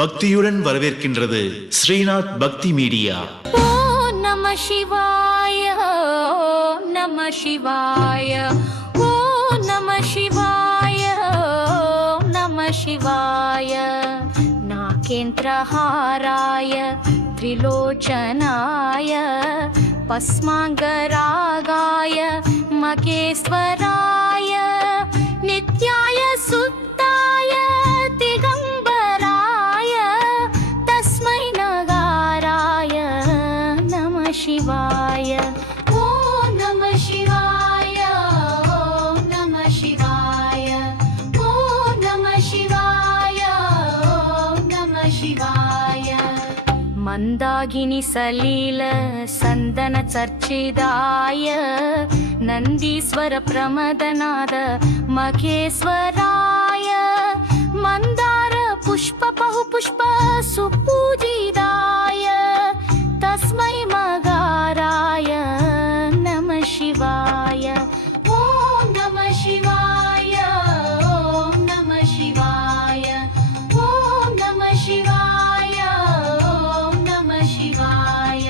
பக்தியுடன் வரவேற்கின்றது ஸ்ரீநாத் பக்தி மீடியா. ஓம் நம சிவாய, ஓம் நம சிவாய, ஓம் நம சிவாய, ஓம் நம சிவாய. நாகேந்திரஹாராய த்ரிலோச்சனாய பஸ்மாங்கராகாய மகேஸ்வராய நித்யாய சுத்தாய திகம்பராய தஸ்மை நகாராய நம சிவாய. ஓம் நம சிவாய, ஓம் நம சிவாய, ஓம் நம சிவாய, ஓம் நம சிவாய. ಮಂದಾಗಿನಿ ಸಲೀಲ ಸಂದನ ಚರ್ಚಿದಾಯ ನಂದೀಶ್ವರ ಪ್ರಮದನಾದ ಮಖೇಶ್ವರಾಯ ಮಂದಾರ ಪುಷ್ಪ ಬಹುಪುಷ್ಪ ಸುಪೂಜಿದಾಯ ತಸ್ಮೈ ಮಗಾರಾಯ ನಮ ಶಿವಾಯ. ಓಂ ನಮ ಶಿವಾಯ, ಓಂ ನಮ ಶಿವಾಯ, ಓಂ ನಮ ಶಿವಾಯ, ಓಂ ನಮ ಶಿವಾಯ.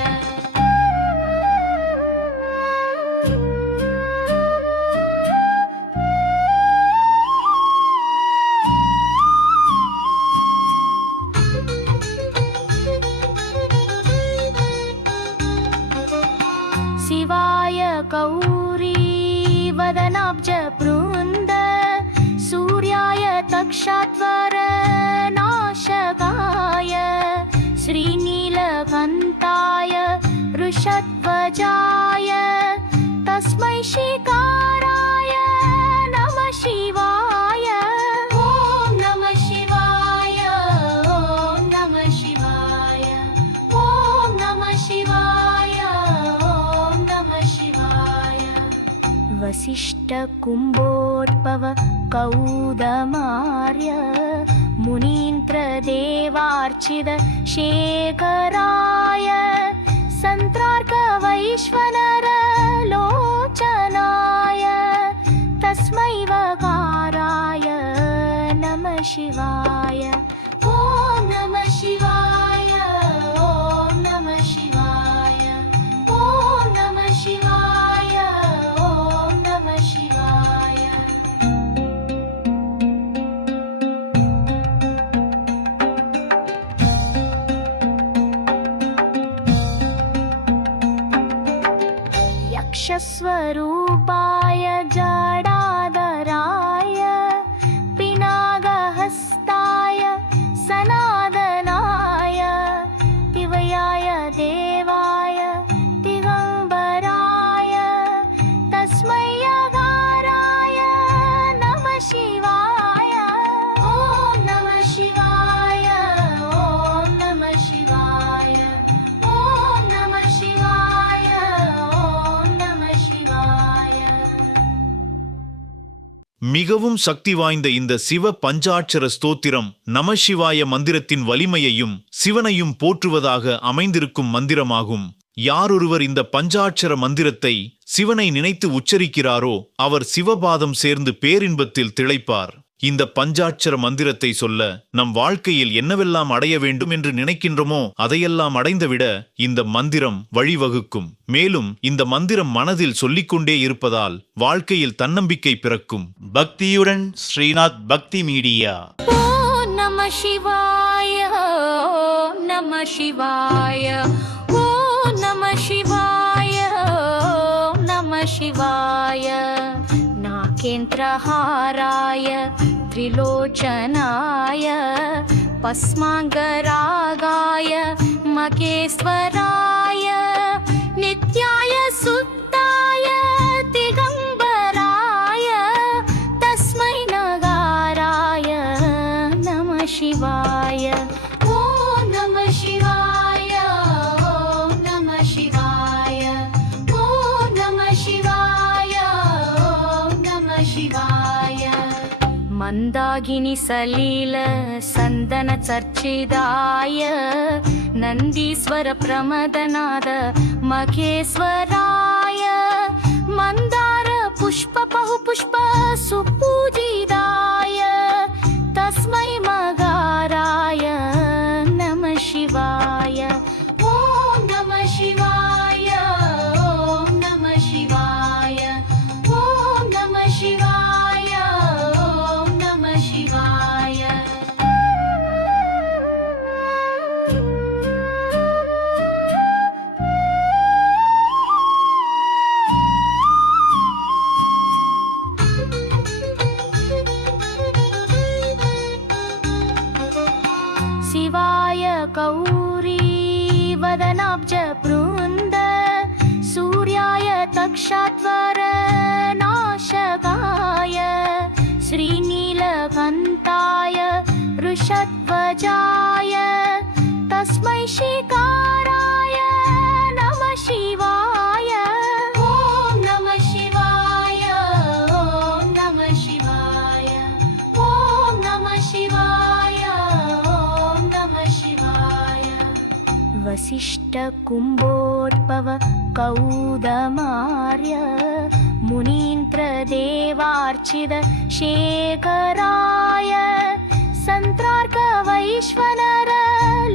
ಶಿವಾಯ ಗೌರಿ ವದನಾಬ್ಜ ಬೃಂದ ಸೂರ್ಯಾಯ ತಕ್ಷಾಧ್ವರ ನಾಶಕಾಯ ಶ್ರೀನೀಲಕಂಠಾಯ ವೃಷಧ್ವಜಾಯ ತಸ್ಮೈ ಶ್ರೀಕಾರಾಯ ನಮ ಶಿವಾಯ. ಓಂ ನಮ ಶಿವಾಯ, ಓಂ ನಮ ಶಿವಾಯ, ಓಂ ನಮ ಶಿವಾಯ, ಓಂ ನಮ ಶಿವಾಯ. ವಸಿಷ್ಠ ಕುಂಭೋದ್ಭವ ಕೌದಮಾರ್ಯ ಮುನೀಂದ್ರ ದೇವಾರ್ಚಿತ ಶೇಖರಾಯ ಸಂತ್ರಾರ್ಕ ವೈಶ್ವನರ ಲೋಚನಾಯ ತಸ್ಮೈ ವಕಾರಾಯ ನಮ ಶಿವಾಯ. ಓಂ ನಮ ಶಿವಾಯ, ಓಂ ನಮ ಶಿವಾಯ, ಓಂ ನಮ ಶಿವಾಯ, ಓಂ ನಮ ಶಿವಾಯ. ಯಕ್ಷಸ್ವರೂಪಾಯ ಜಡಾಧರಾಯ ಪಿನಾಗಹಸ್ತಾಯ ಸನಾತನಾಯ ದಿವ್ಯಾಯ ದೇವಾಯ ದಿಗಂಬರಾಯ ತಸ್ಮೈ ಯಗಾರಾಯ ನಮ ಶಿವಾಯ. ಓಂ ನಮ ಶಿವಾಯ, ಓಂ ನಮ ಶಿವಾಯ, ಓಂ ನಮ ಶಿವಾಯ, ಓಂ ನಮ ಶಿವಾಯ. மிகவும் சக்தி வாய்ந்த இந்த சிவ பஞ்சாட்சர ஸ்தோத்திரம் நமசிவாய மந்திரத்தின் வலிமையையும் சிவனையும் போற்றுவதாக அமைந்திருக்கும் மந்திரமாகும். யாரொருவர் இந்த பஞ்சாட்சர மந்திரத்தை சிவனை நினைத்து உச்சரிக்கிறாரோ அவர் சிவபாதம் சேர்ந்து பேரின்பத்தில் திளைப்பார். இந்த பஞ்சாட்சர மந்திரத்தை சொல்ல நம் வாழ்க்கையில் என்னவெல்லாம் அடைய வேண்டும் என்று நினைக்கின்றோமோ அதையெல்லாம் அடைந்துவிட இந்த மந்திரம் வழிவகுக்கும். மேலும் இந்த மந்திரம் மனதில் சொல்லிக்கொண்டே இருப்பதால் வாழ்க்கையில் தன்னம்பிக்கை பிறக்கும். பக்தியுடன் ஸ்ரீநாத் பக்தி மீடியா. ஓம் நம சிவாய, ஓம் நம சிவாய, ஓம் நம சிவாய, ஓம் நம சிவாய. நாகேந்திரஹாராய த்ரிலோச்சனாய பஸ்மாங்கராகாய மகேஸ்வராய நித்யாய சுத்தாய திகம்பராய தஸ்மை நகாராய நம ಶಿವಾಯ. ಓಂ ನಮ ಶಿವಾಯ, ಓಂ ನಮ ಶಿವಾಯ, ಓಂ ನಮ ಶಿವಾಯ, ಓಂ ನಮ ಶಿವಾಯ. ಮಂದಾಗಿನಿ ಸಲೀಲ ಸಂದನ ಚರ್ಚಿದಾಯ ನಂದೀಶ್ವರ ಪ್ರಮದನಾದ ಮಖೇಶ್ವರಾಯ ಮಂದಾರ ಪುಷ್ಪ ಬಹುಪುಷ್ಪ ಸುಪೂಜಿದಾಯ ತಸ್ಮೈ ಮಗಾರಾಯ शिवाय गौरी वदनाब्ज बृन्द सूर्याय तक्षाध्वर नाशकाय श्रीनीलकण्ठाय वृषध्वजाय तस्मै शिकाराय नमः शिवाय ॐ नमः शिवाय ॐ नमः शिवाय ॐ नमः शिवाय ॐ नमः शिवाय वसिष्ठ कुम्भोद्भव कौदमार्य मुनीन्द्र देवार्चित शेखराय सन्त्रार्क वैश्वनर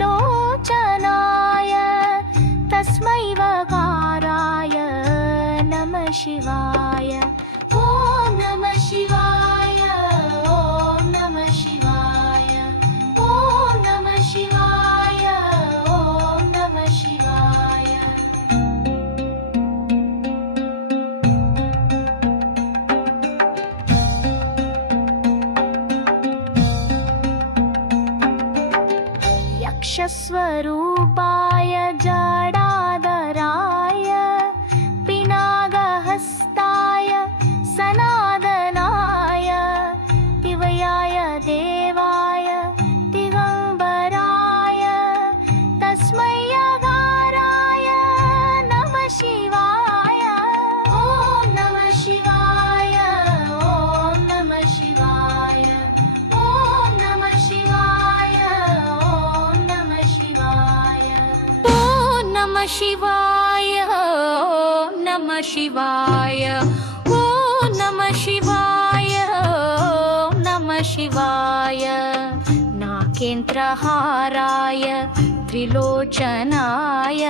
लोचनाय तस्मै वकाराय नमः शिवाय ॐ नमः शिवाय ॐ नमः शिवाय ॐ नमः शिवाय ॐ नमः शिवाय यक्षस्वरूपाय जडाधराय पिनागहस्ताय सनातनाय दिव्याय देवाय दिगम्बराय तस्मै यकाराय नमः शिवाय ॐ नमः शिवाय ॐ नमः शिवाय ॐ नमः शिवाय ॐ नमः शिवाय ॐ नमः शिवाय ॐ नमः शिवाय ॐ नमः शिवाय ॐ नमः शिवाय नागेन्द्रहाराय त्रिलोचनाय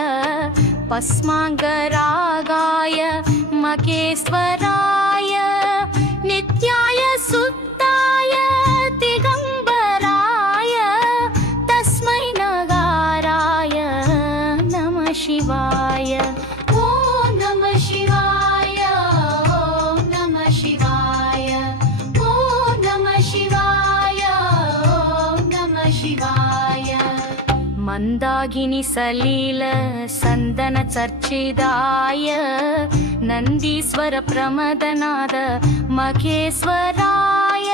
भस्माङ्गरागाय महेश्वराय नित्याय सुप्ताय दिगम्बराय तस्मै नगाराय नमः शिवाय ॐ नमः शिवाय ॐ नमः शिवाय ॐ नमः शिवाय ॐ नमः शिवाय मन्दाकिनी सलील सन्दन चर्चिताय नन्दीश्वर प्रमदनाद महेश्वराय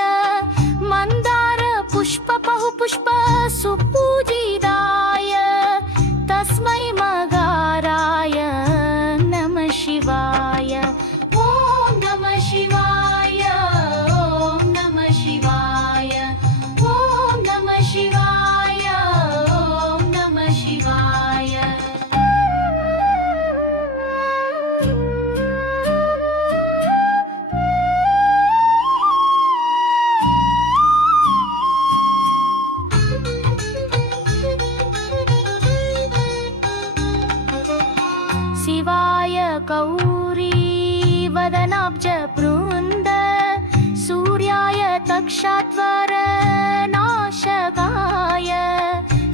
मन्दार पुष्प बहुपुष्प सुपूजिताय तस्मै मगाराय नमः शिवाय ॐ नमः शिवाय ॐ नमः शिवाय ॐ नमः शिवाय ॐ नमः शिवाय शिवाय गौरी वदनाब्ज बृन्द सूर्याय तक्षाध्वर नाशकाय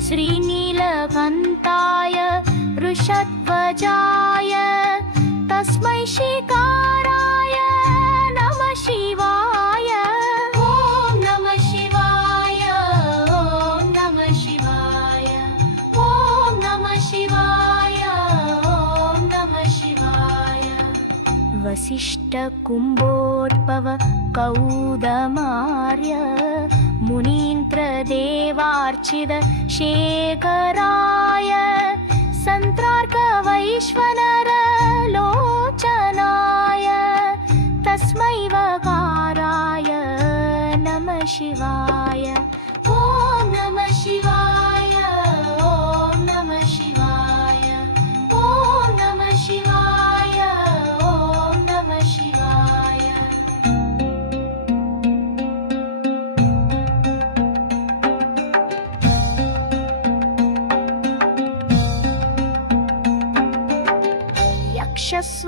श्रीनीलकण्ठाय वृषध्वजाय तस्मै शिकाराय नमः शिवाय ॐ नमः शिवाय ॐ नमः शिवाय ॐ नमः शिवाय ॐ नमः शिवाय वसिष्ठ कुम्भोद्भव कौदमार्य मुनीन्द्र देवार्चित शेखराय सन्त्रार्क वैश्वनर लोचनाय तस्मै वकाराय नमः शिवाय ॐ नमः शिवाय ॐ नमः शिवाय ॐ नमः शिवाय ॐ नमः शिवाय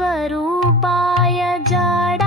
यक्षस्वरूपाय जड